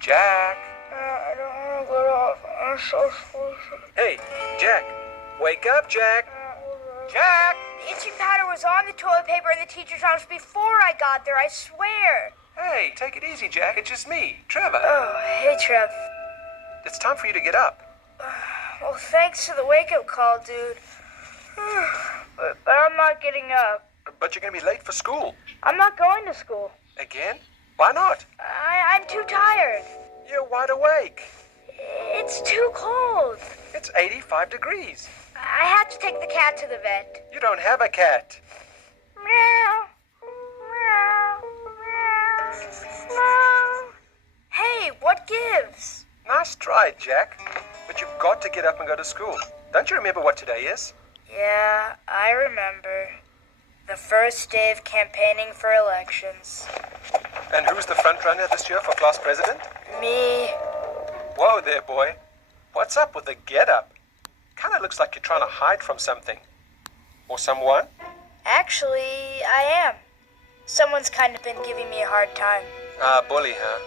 Jack. I don't want to get up. I'm so sleepy. Hey, Jack. Wake up, Jack. Jack! The itching powder was on the toilet paper in the teacher's office before I got there, I swear. Hey, take it easy, Jack. It's just me, Trevor. Oh, hey, Trev. It's time for you to get up. Well, thanks for the wake-up call, dude. but I'm not getting up. But you're going to be late for school. I'm not going to school. Again? Why not? I'm too tired. You're wide awake. It's too cold. It's 85 degrees. I have to take the cat to the vet. You don't have a cat. Meow. Meow. Meow. Meow. Hey, what gives? Nice try, Jack. But you've got to get up and go to school. Don't you remember what today is? Yeah, I remember. The first day of campaigning for elections. And who's the front runner this year for class president? Me. Whoa there, boy. What's up with the get-up? Kind of looks like you're trying to hide from something. Or someone? Actually, I am. Someone's kind of been giving me a hard time. Bully, huh?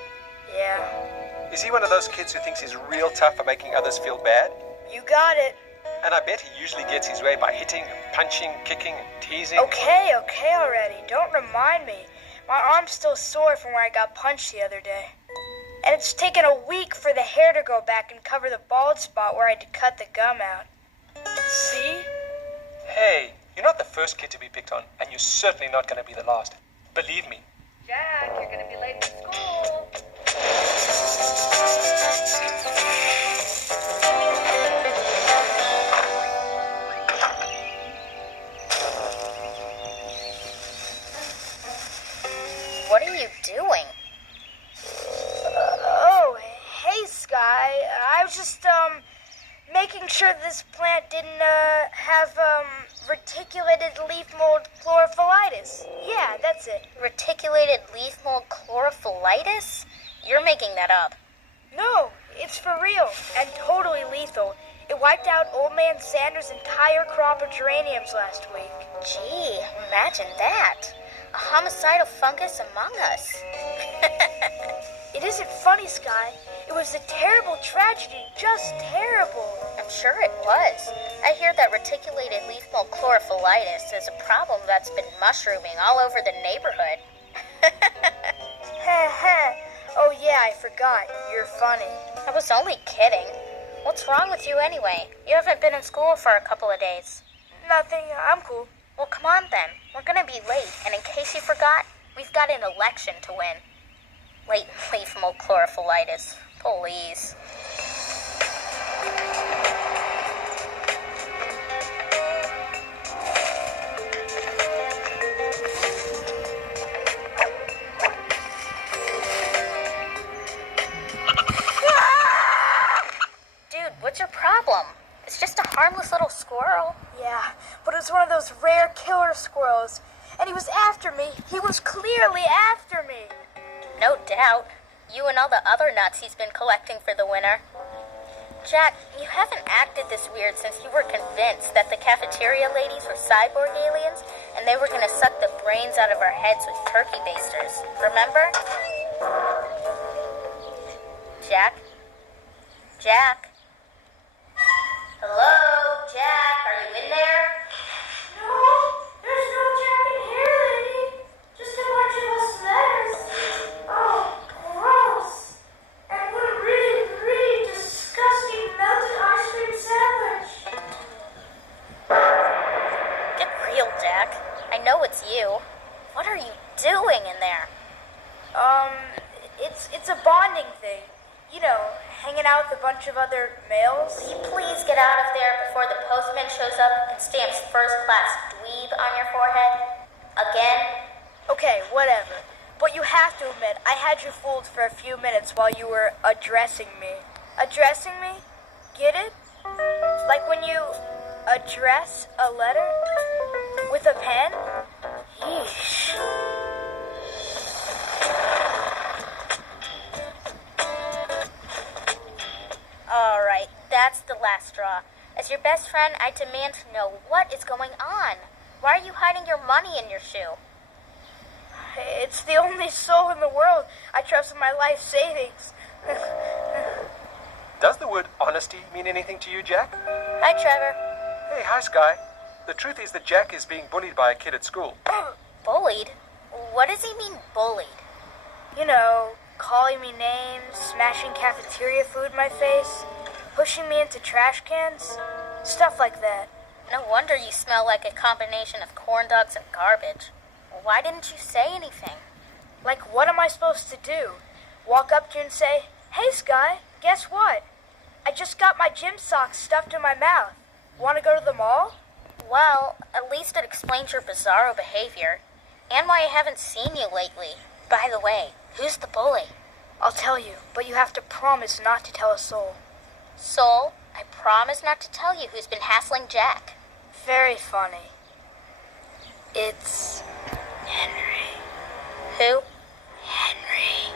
Yeah. Is he one of those kids who thinks he's real tough for making others feel bad? You got it. And I bet he usually gets his way by hitting, punching, kicking, and teasing. Okay already. Don't remind me. My arm's still sore from where I got punched the other day. And it's taken a week for the hair to grow back and cover the bald spot where I had to cut the gum out. See? Hey, you're not the first kid to be picked on, and you're certainly not going to be the last. Believe me. Jack, you're gonna be late for school. What are you doing? Oh, hey, Sky. I was just, making sure this plant didn't, have, reticulated leaf mold chlorophyllaitis. Yeah, that's it. Reticulated leaf mold chlorophyllaitis? You're making that up. No, it's for real and totally lethal. It wiped out Old Man Sanders' entire crop of geraniums last week. Gee, imagine that. A homicidal fungus among us. It isn't funny, Sky. It was a terrible tragedy, just terrible. I'm sure it was. I hear that reticulated leaf mold chlorophyllaitis is a problem that's been mushrooming all over the neighborhood. Oh yeah, I forgot. You're funny. I was only kidding. What's wrong with you anyway? You haven't been in school for a couple of days. Nothing, I'm cool. Well, come on then. We're gonna be late, and in case you forgot, we've got an election to win. Latent leaf mold chlorophyllaitis. Please. Dude, what's your problem? It's just a harmless little squirrel. Yeah, but it was one of those rare killer squirrels. And he was after me. He was clearly after me. No doubt. You and all the other nuts he's been collecting for the winter. Jack, you haven't acted this weird since you were convinced that the cafeteria ladies were cyborg aliens and they were going to suck the brains out of our heads with turkey basters. Remember? Jack? Jack? Hello, Jack? Are you in there? No, there's no Jack in here, lady. Just a bunch of us letters. Oh, gross. And what a really disgusting melted ice cream sandwich. Get real, Jack. I know it's you. What are you doing in there? It's a bonding thing. You know, hanging out with a bunch of other males. Will you please get out of there before the postman shows up and stamps first-class dweeb on your forehead? Again? Okay, whatever. But you have to admit, I had you fooled for a few minutes while you were addressing me. Addressing me? Get it? Like when you address a letter? With a pen? Yeesh. All right, that's the last straw. As your best friend, I demand to know what is going on. Why are you hiding your money in your shoe? It's the only soul in the world I trust with my life savings. Does the word honesty mean anything to you, Jack? Hi, Trevor. Hey, hi, Sky. The truth is that Jack is being bullied by a kid at school. Bullied? What does he mean, bullied? You know, calling me names, smashing cafeteria food in my face, pushing me into trash cans, stuff like that. No wonder you smell like a combination of corn dogs and garbage. Why didn't you say anything? Like, what am I supposed to do? Walk up to you and say, "Hey, Sky, guess what? I just got my gym socks stuffed in my mouth. Want to go to the mall?" Well, at least it explains your bizarro behavior. And why I haven't seen you lately. By the way, who's the bully? I'll tell you, but you have to promise not to tell a soul. Soul, I promise not to tell you who's been hassling Jack. Very funny. It's Henry. Who? Henry.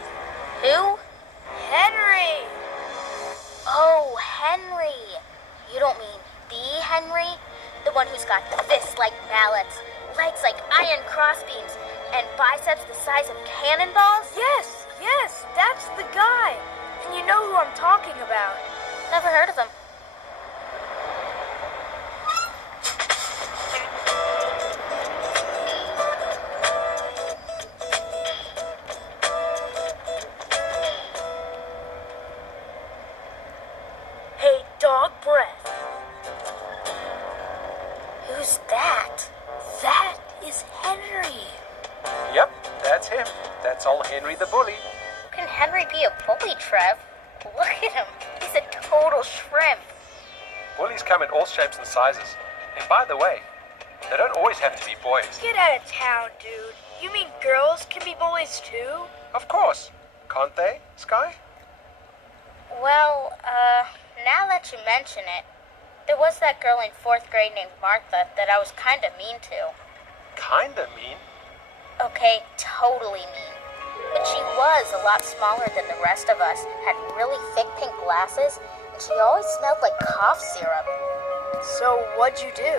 Who? Henry! Oh, Henry. You don't mean the Henry? The one who's got fists like mallets, legs like iron crossbeams, and biceps the size of cannonballs? Yes, that's the guy. And you know who I'm talking about. Never heard of him. Hey, dog breath. Who's that? That is Henry. Yep, that's him. That's all Henry the bully. How can Henry be a bully, Trev? Look at him. He's a total shrimp. Bullies come in all shapes and sizes. And by the way, they don't always have to be boys. Get out of town, dude. You mean girls can be bullies too? Of course. Can't they, Sky? Well, now that you mention it, there was that girl in 4th grade named Martha that I was kinda mean to. Kinda mean. Okay, totally mean. But she was a lot smaller than the rest of us, had really thick pink glasses, and she always smelled like cough syrup. So what'd you do?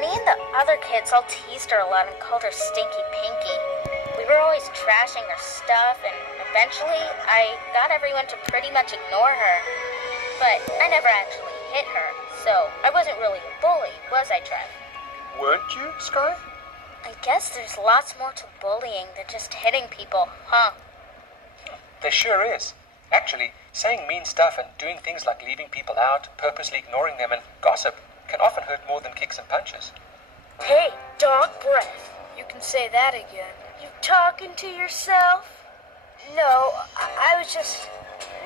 Me and the other kids all teased her a lot and called her Stinky Pinky. We were always trashing her stuff, and eventually I got everyone to pretty much ignore her. But I never actually hit her, so I wasn't really a bully, was I, Trev? Weren't you, Sky? I guess there's lots more to bullying than just hitting people, huh? There sure is. Actually, saying mean stuff and doing things like leaving people out, purposely ignoring them, and gossip can often hurt more than kicks and punches. Hey, dog breath. You can say that again. You talking to yourself? No, I was just...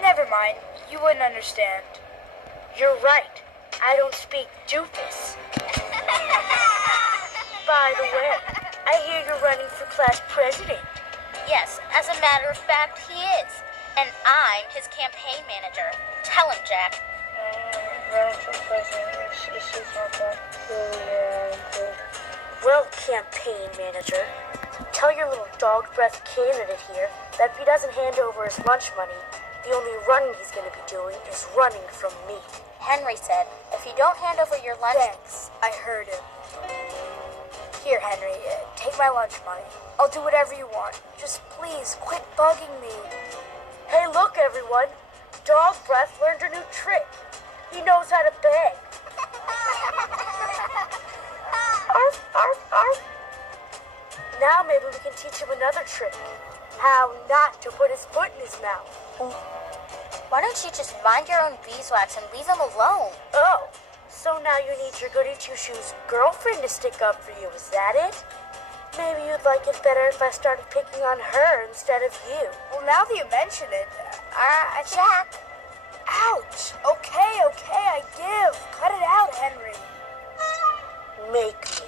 Never mind. You wouldn't understand. You're right. I don't speak doofus. By the way, I hear you're running for class president. Yes, as a matter of fact, he is. And I'm his campaign manager. Tell him, Jack. Running for president, issues like that. Well, campaign manager, tell your little dog breath candidate here that if he doesn't hand over his lunch money, the only running he's going to be doing is running from me. Henry said, if you don't hand over your lunch... Thanks, I heard him. Here, Henry, take my lunch money. I'll do whatever you want. Just please, quit bugging me. Hey, look, everyone. Dog Breath learned a new trick. He knows how to beg. Arf, arf, arf. Now maybe we can teach him another trick. How not to put his foot in his mouth. Why don't you just mind your own beeswax and leave him alone? Oh, so now you need your goody two-shoes girlfriend to stick up for you, is that it? Maybe you'd like it better if I started picking on her instead of you. Well, now that you mention it, I Jack! Ouch! Okay, I give. Cut it out, Henry. Make me.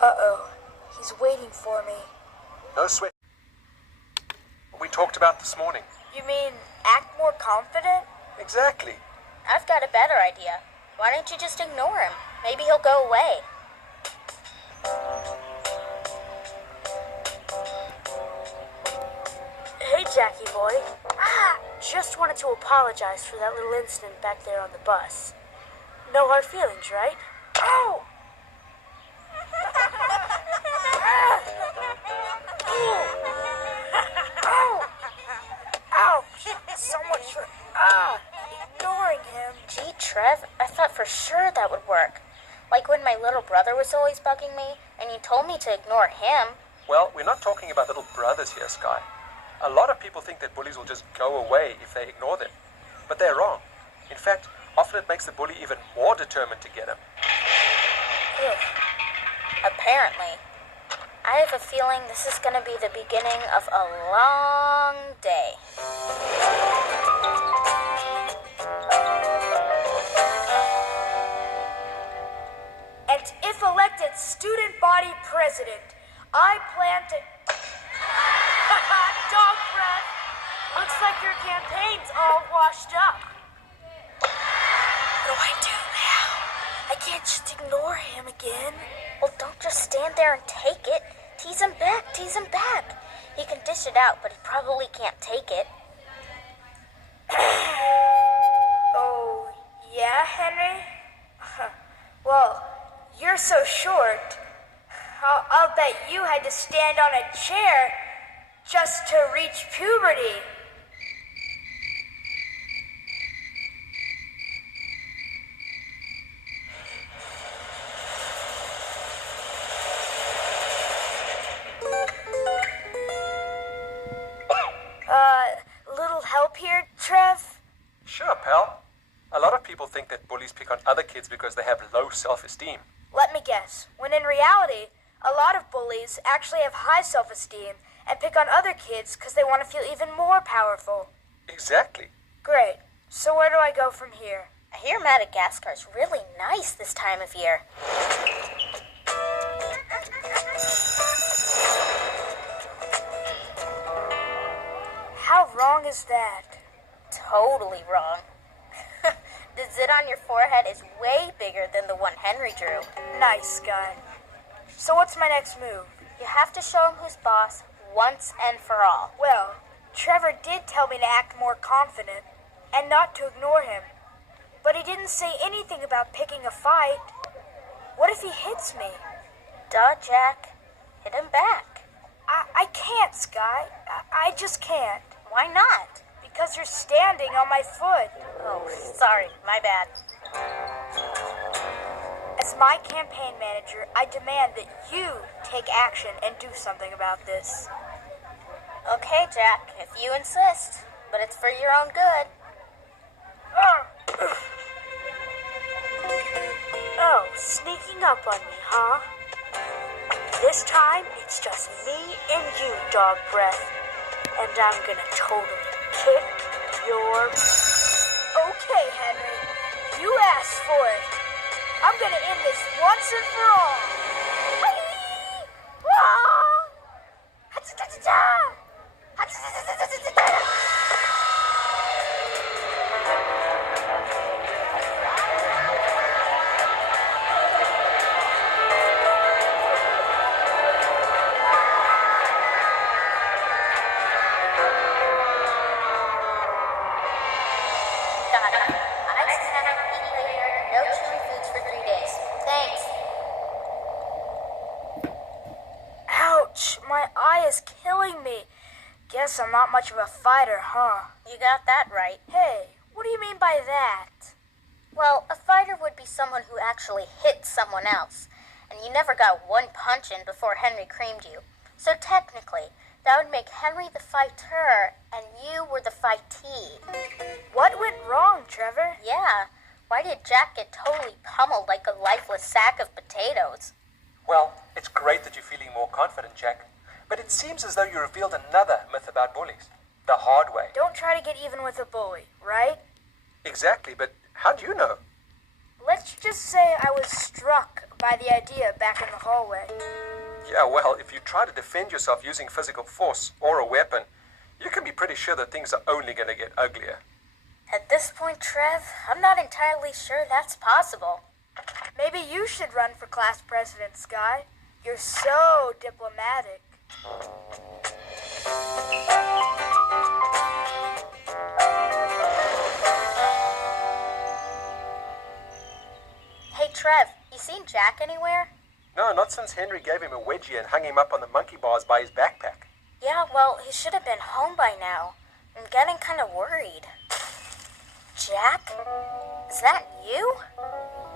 Uh-oh. He's waiting for me. No sweat. We talked about this morning. You mean act more confident? Exactly. I've got a better idea. Why don't you just ignore him? Maybe he'll go away. Hey, Jackie boy. Ah, just wanted to apologize for that little incident back there on the bus. No hard feelings, right? Oh! Ouch! So much for ignoring him. Gee, Trev, I thought for sure that would work. Like when my little brother was always bugging me, and you told me to ignore him. Well, we're not talking about little brothers here, Sky. A lot of people think that bullies will just go away if they ignore them. But they're wrong. In fact, often it makes the bully even more determined to get him. Ugh. Apparently. I have a feeling this is going to be the beginning of a long day. And if elected student body president, I plan to... Dog breath! Looks like your campaign's all washed up. What do I do now? I can't just ignore him again. Well, don't just stand there and take it. Tease him back, tease him back. He can dish it out, but he probably can't take it. Oh, yeah, Henry? Well, you're so short. I'll bet you had to stand on a chair just to reach puberty. Little help here, Trev? Sure, pal. A lot of people think that bullies pick on other kids because they have low self-esteem. Let me guess. When in reality, a lot of bullies actually have high self-esteem and pick on other kids because they want to feel even more powerful. Exactly. Great. So where do I go from here? I hear Madagascar's really nice this time of year. How wrong is that? Totally wrong. The zit on your forehead is way bigger than the one Henry drew. Nice guy. So what's my next move? You have to show him who's boss once and for all. Well, Trevor did tell me to act more confident and not to ignore him. But he didn't say anything about picking a fight. What if he hits me? Duh, Jack. Hit him back. I can't, Sky. I just can't. Why not? Because you're standing on my foot. Oh, sorry. My bad. As my campaign manager, I demand that you take action and do something about this. Okay, Jack, if you insist. But it's for your own good. Oh, sneaking up on me, huh? This time, it's just me and you, dog breath. And I'm gonna totally kick your... Okay, Henry. You asked for it. I'm gonna end this once and for all. Got it. Ice pack, eat later, no chewy foods for 3 days. Thanks. Ouch, my eye is killing me. Guess I'm not much of a fighter, huh? You got that right. Hey, what do you mean by that? Well, a fighter would be someone who actually hit someone else. And you never got one punch in before Henry creamed you. So technically, that would make Henry the fighter, and you were the fightee. What went wrong, Trevor? Yeah, why did Jack get totally pummeled like a lifeless sack of potatoes? Well, it's great that you're feeling more confident, Jack. But it seems as though you revealed another myth about bullies. The hard way. Don't try to get even with a bully, right? Exactly, but how do you know? Let's just say I was struck by the idea back in the hallway. Yeah, well, if you try to defend yourself using physical force or a weapon, you can be pretty sure that things are only going to get uglier. At this point, Trev, I'm not entirely sure that's possible. Maybe you should run for class president, Sky. You're so diplomatic. Trev, you seen Jack anywhere? No, not since Henry gave him a wedgie and hung him up on the monkey bars by his backpack. Yeah, well, he should have been home by now. I'm getting kind of worried. Jack? Is that you?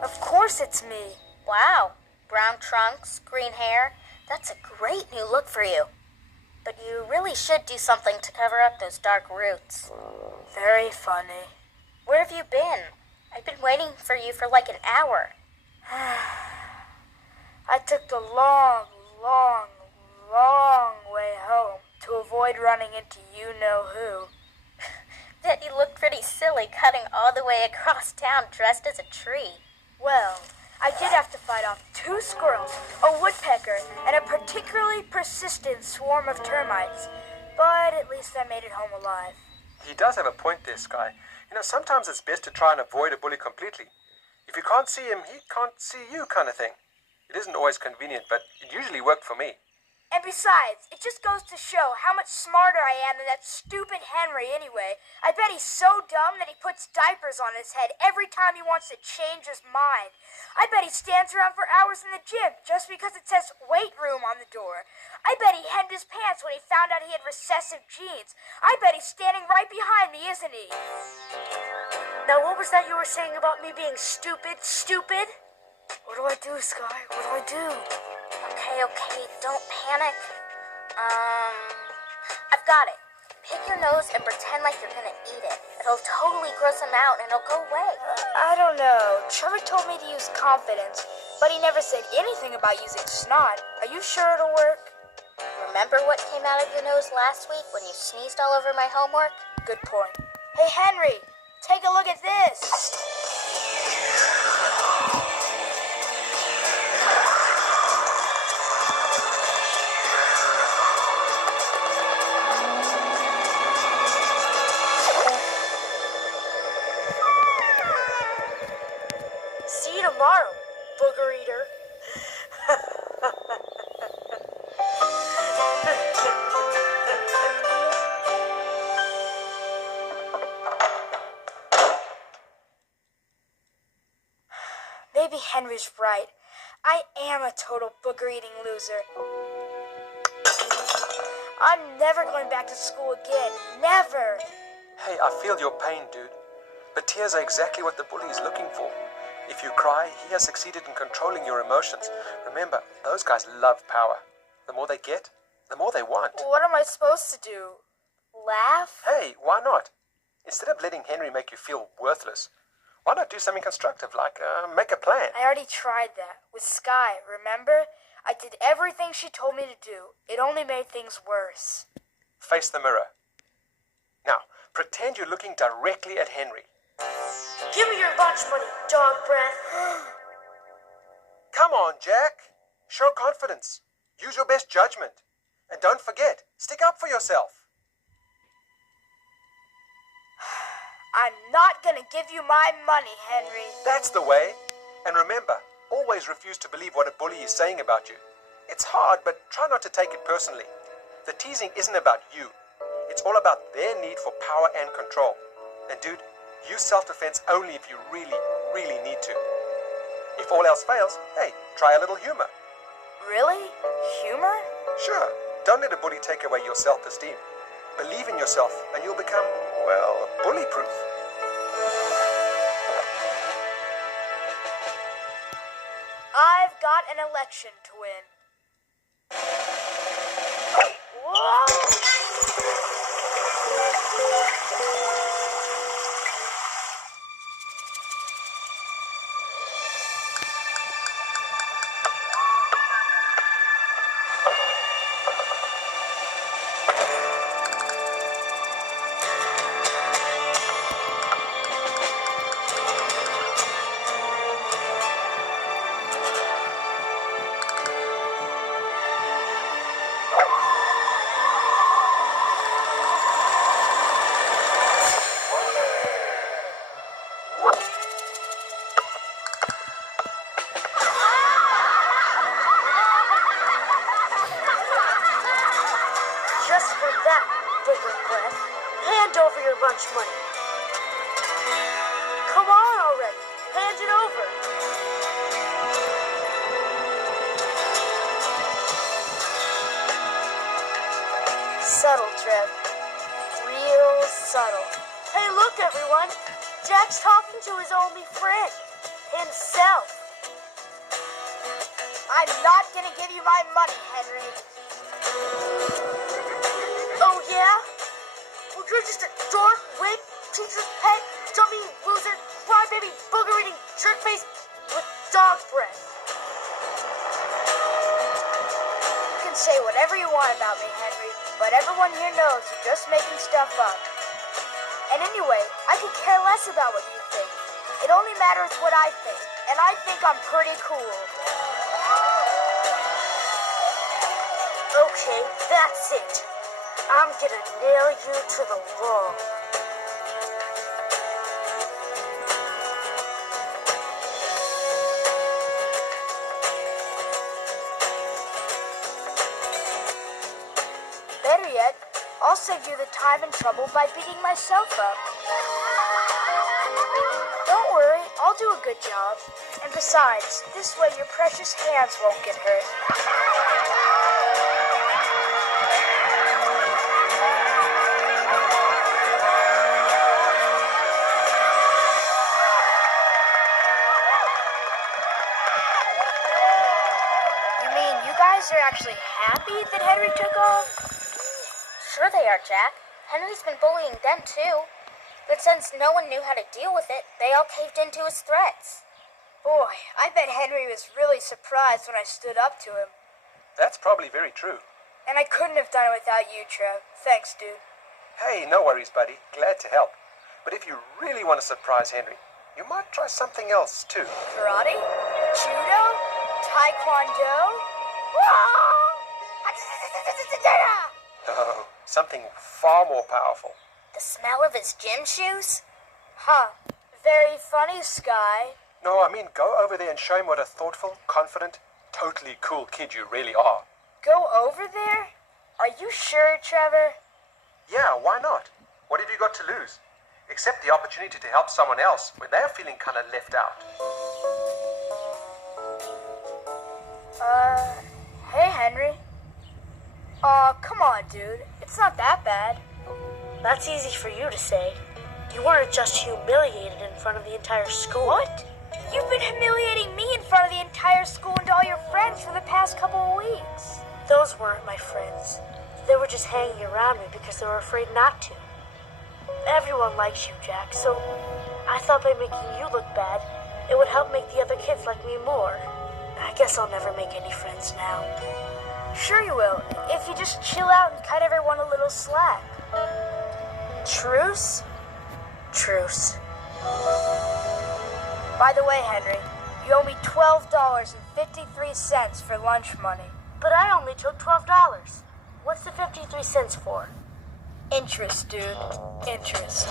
Of course it's me. Wow. Brown trunks, green hair. That's a great new look for you. But you really should do something to cover up those dark roots. Very funny. Where have you been? I've been waiting for you for like an hour. I took the long way home to avoid running into you-know-who. Bet you looked pretty silly cutting all the way across town dressed as a tree. Well, I did have to fight off 2 squirrels, a woodpecker, and a particularly persistent swarm of termites. But at least I made it home alive. He does have a point there, Sky. You know, sometimes it's best to try and avoid a bully completely. If you can't see him, he can't see you kind of thing. It isn't always convenient, but it usually worked for me. And besides, it just goes to show how much smarter I am than that stupid Henry anyway. I bet he's so dumb that he puts diapers on his head every time he wants to change his mind. I bet he stands around for hours in the gym just because it says weight room on the door. I bet he hemmed his pants when he found out he had recessive genes. I bet he's standing right behind me, isn't he? Now, what was that you were saying about me being stupid? What do I do, Sky? What do I do? Okay, don't panic. I've got it. Pick your nose and pretend like you're gonna eat it. It'll totally gross him out and it'll go away. I don't know. Trevor told me to use confidence, but he never said anything about using snot. Are you sure it'll work? Remember what came out of your nose last week when you sneezed all over my homework? Good point. Hey, Henry, take a look at this. See you tomorrow, booger eater. Maybe Henry's right. I am a total booger-eating loser. I'm never going back to school again. Never! Hey, I feel your pain, dude. But tears are exactly what the bully is looking for. If you cry, he has succeeded in controlling your emotions. Remember, those guys love power. The more they get, the more they want. What am I supposed to do? Laugh? Hey, why not? Instead of letting Henry make you feel worthless, why not do something constructive, like make a plan? I already tried that. With Sky, remember? I did everything she told me to do. It only made things worse. Face the mirror. Now, pretend you're looking directly at Henry. Give me your lunch money, dog breath. Come on, Jack. Show confidence. Use your best judgment. And don't forget, stick up for yourself. I'm not gonna give you my money, Henry. That's the way. And remember, always refuse to believe what a bully is saying about you. It's hard, but try not to take it personally. The teasing isn't about you. It's all about their need for power and control. And dude, use self-defense only if you really, really need to. If all else fails, hey, try a little humor. Really? Humor? Sure, don't let a bully take away your self-esteem. Believe in yourself and you'll become, well, bully-proof. I've got an election to win. Whoa! Just for that, booger breath. Hand over your lunch money. Come on already. Hand it over. everyone. Jack's talking to his only friend, himself. I'm not gonna give you my money, Henry. Oh, yeah? Well, you're just a dork, wimp, teacher's pet, dummy, loser, crybaby, booger-eating jerkface with dog breath. You can say whatever you want about me, Henry, but everyone here knows you're just making stuff up. And anyway, I could care less about what you think. It only matters what I think, and I think I'm pretty cool. Okay, that's it. I'm gonna nail you to the wall. Better yet, I'll save you the time and trouble by beating myself up. Don't worry, I'll do a good job. And besides, this way your precious hands won't get hurt. You mean you guys are actually happy that Henry took off? Sure they are, Jack. Henry's been bullying them, too. But since no one knew how to deal with it, they all caved into his threats. Boy, I bet Henry was really surprised when I stood up to him. That's probably very true. And I couldn't have done it without you, Trev. Thanks, dude. Hey, no worries, buddy. Glad to help. But if you really want to surprise Henry, you might try something else, too. Karate? Judo? Taekwondo? Oh, something far more powerful. The smell of his gym shoes? Huh. Very funny, Sky. No, I mean, go over there and show him what a thoughtful, confident, totally cool kid you really are. Go over there? Are you sure, Trevor? Yeah, why not? What have you got to lose? Accept the opportunity to help someone else when they're feeling kind of left out. Hey, Henry. Aw, come on, dude. It's not that bad. That's easy for you to say. You weren't just humiliated in front of the entire school. What? You've been humiliating me in front of the entire school and all your friends for the past couple of weeks. Those weren't my friends. They were just hanging around me because they were afraid not to. Everyone likes you, Jack, so I thought by making you look bad, it would help make the other kids like me more. I guess I'll never make any friends now. Sure you will, if you just chill out and cut everyone a little slack. Truce? Truce. By the way, Henry, you owe me $12.53 for lunch money. But I only took $12. What's the 53 cents for? Interest, dude. Interest.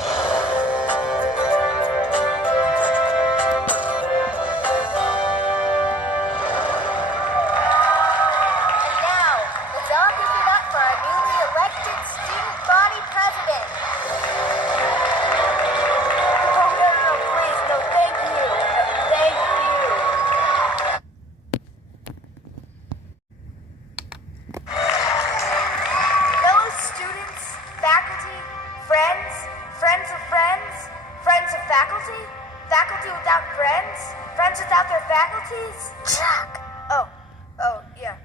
And now, let's all give it up for our newly elected student body president. Oh, no, please, no, thank you. Thank you. Fellow students, faculty, friends, friends of friends, friends of faculty, faculty without friends, friends without their faculties. Jack. Oh, yeah.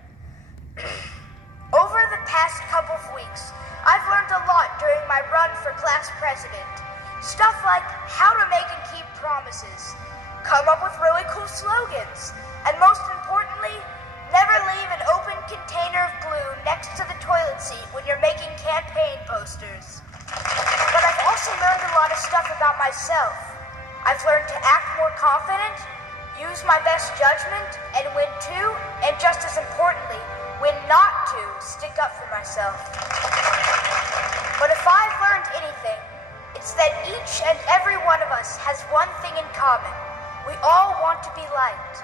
Over the past couple of weeks, I've learned a lot during my run for class president. Stuff like how to make and keep promises, come up with really cool slogans, and most importantly, never leave an open container of glue next to the toilet seat when you're making campaign posters. But I've also learned a lot of stuff about myself. I've learned to act more confident, use my best judgment, and when to, and just as importantly, when not to, stick up for myself. But if I've learned anything, it's that each and every one of us has one thing in common. We all want to be liked.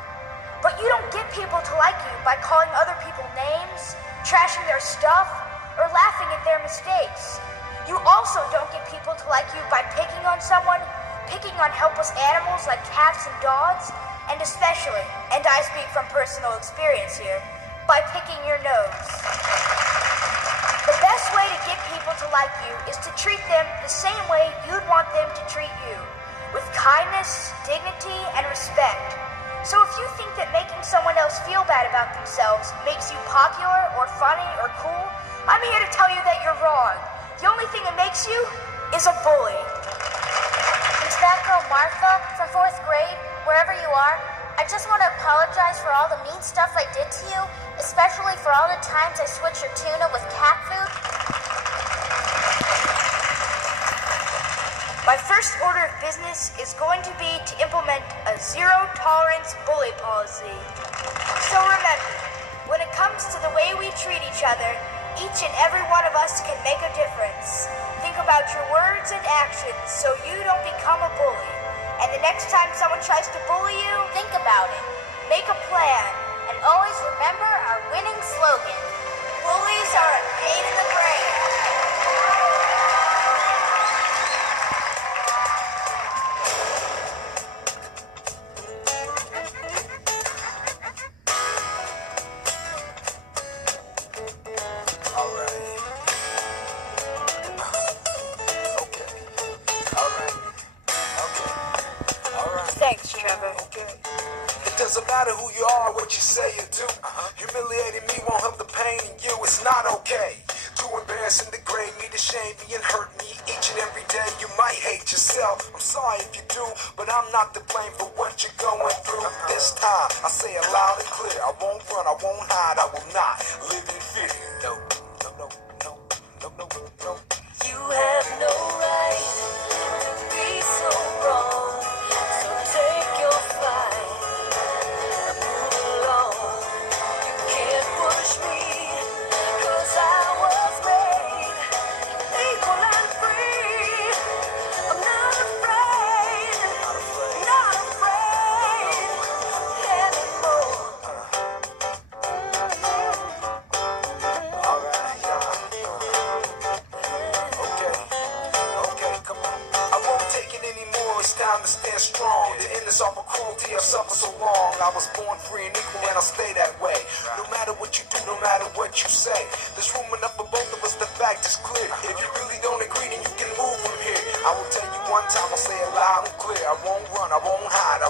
But you don't get people to like you by calling other people names, trashing their stuff, or laughing at their mistakes. You also don't get people to like you by picking on someone, picking on helpless animals like cats and dogs, and especially, and I speak from personal experience here, by picking your nose. The best best way to get people to like you is to treat them the same way you'd want them to treat you, with kindness, dignity, and respect. So if you think that making someone else feel bad about themselves makes you popular or funny or cool, I'm here to tell you that you're wrong. The only thing that makes you is a bully. And to that girl Martha from 4th grade, wherever you are, I just want to apologize for all the mean stuff I did to you, especially for all the times I switched your tuna with cat food. My first order of business is going to be to implement a zero-tolerance bully policy. So remember, when it comes to the way we treat each other, each and every one of us can make a difference. Think about your words and actions so you don't become a bully. And the next time someone tries to bully you, Think about it. make a plan. And always remember our winning slogan. Bullies are a pain in the brain. Thanks, Trevor. It doesn't matter who you are, what you say or do. Humiliating me won't help the pain in you. It's not okay to embarrass and degrade me, to shame me and hurt me each and every day. You might hate yourself. I'm sorry if you do, but I'm not to blame for what you're going through. This time, I say it loud and clear. I won't run, I won't hide, I will not live in fear. No, no, no, no, no, no, no. You have no right to be so wrong. So take your fight and move along. You can't push me, 'cause I was made equal and free. I'm not afraid, not afraid anymore. Alright, yeah. Okay, come on. I won't take it anymore. It's time to stand strong. The end is awful cruelty I've suffered so long. I was born free and equal, and I'll stay that way. No matter what you do, no matter what you say, there's room enough for both of us. The fact is clear. If you really don't agree, then you can move from here. I will tell you one time, I'll say it loud and clear. I won't run, I won't hide, I